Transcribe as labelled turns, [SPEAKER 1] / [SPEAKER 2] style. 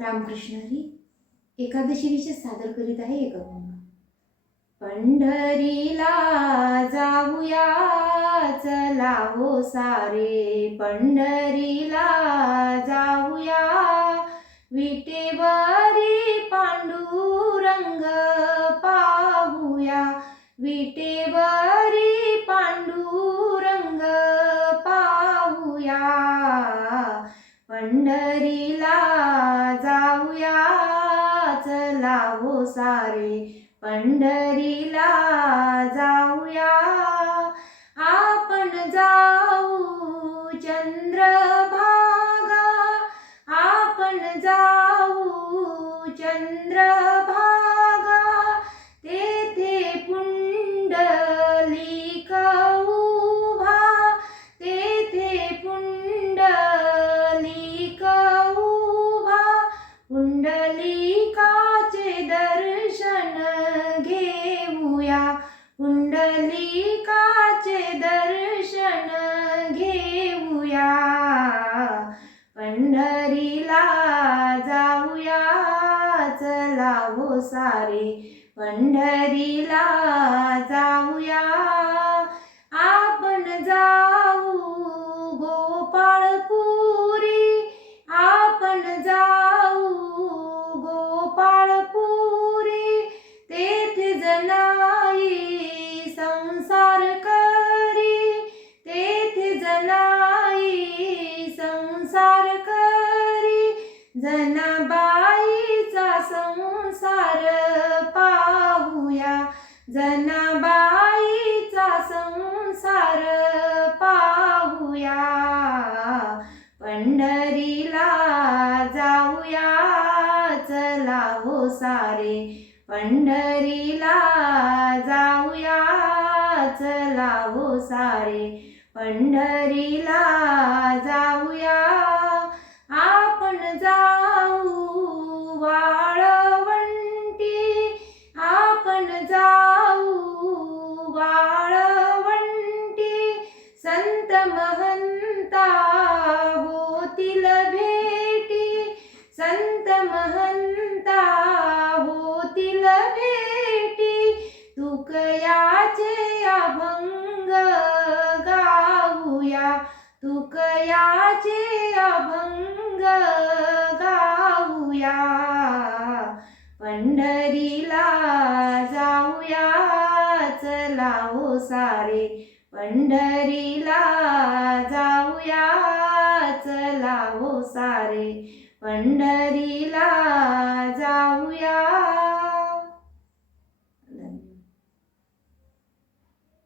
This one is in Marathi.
[SPEAKER 1] रामकृष्ण हरी एकादशी विषय सादर करीत आहे एक अभंग पंढरीला जाऊया चला हो सारे. पंढरीला जाऊया विटेवारी पंढरीला जाऊया. चला हो सारे. पंढरीला जाऊया. आपण जाऊ चंद्रभागा. आपण जाऊ चंद्र चला हो सारे. पंढरीला जाऊया. आपण जाऊ गोपाळपुरी. आपण जाऊ गोपाळपुरी. तेथे जनाई संसार करी. तेथे जनाई संसार करी. जनाबा संसार पाहूया. जनाबाईचा संसार पाहूया. पंढरीला जाऊया चला हो सारे. पंढरीला जाऊया चला हो सारे. पंढरीला जाऊया तुकयाचे अभंग गाऊया. पंढरीला जाऊया चला हो सारे. पंढरीला जाऊया चला हो सारे. पंढरीला